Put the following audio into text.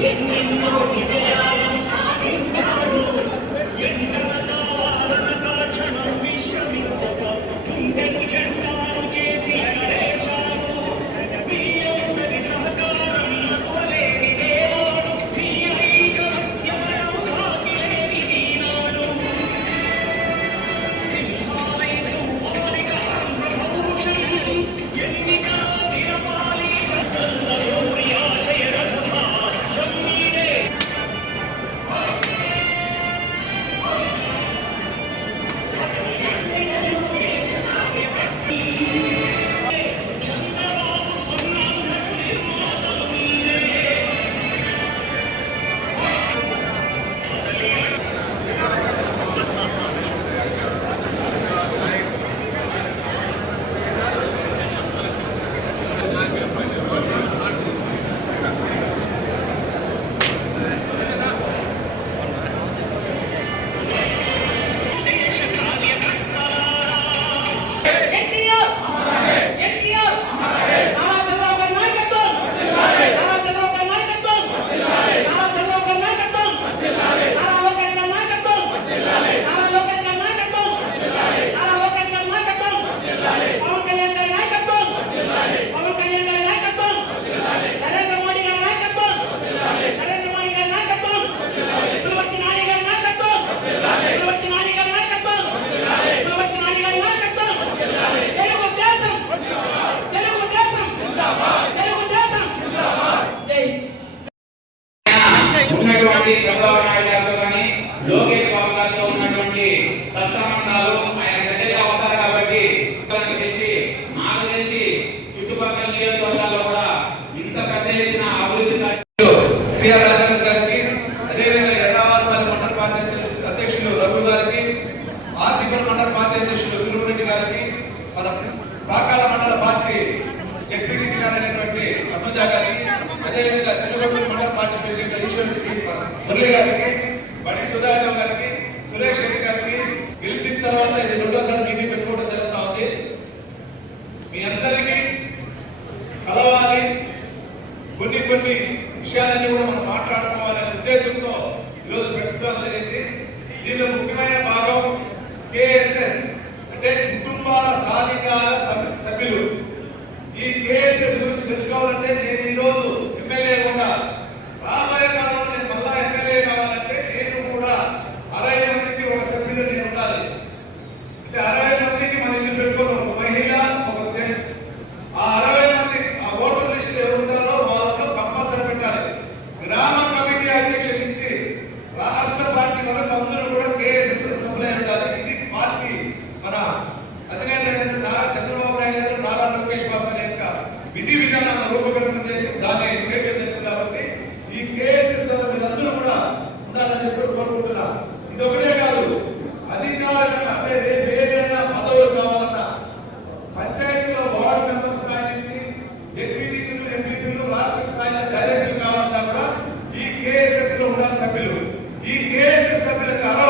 Get me no, CR Rajendra గారికి అదేవిధంగా ఎర్రావారి మండల పార్టీ అధ్యక్షులు రఘు గారికి ఆసిఫర్ మండల పార్టీ అధ్యక్షులు గారికి మన పాకాల మండల పార్టీ జడ్పీటీసీ గారైనటువంటి పద్మజ గారికి అదేవిధంగా తెలుగు మండల పార్టీ ప్రెసిడెంట్ ఈశ్వర్ మురళి గారికి విషయాలన్నీ కూడా మనం మాట్లాడుకోవాలనే ఉద్దేశంతో ఈరోజు పెట్టుకోవడం జరిగింది. దీనిలో ముఖ్యమైన Evangelho. E esse é se habilitará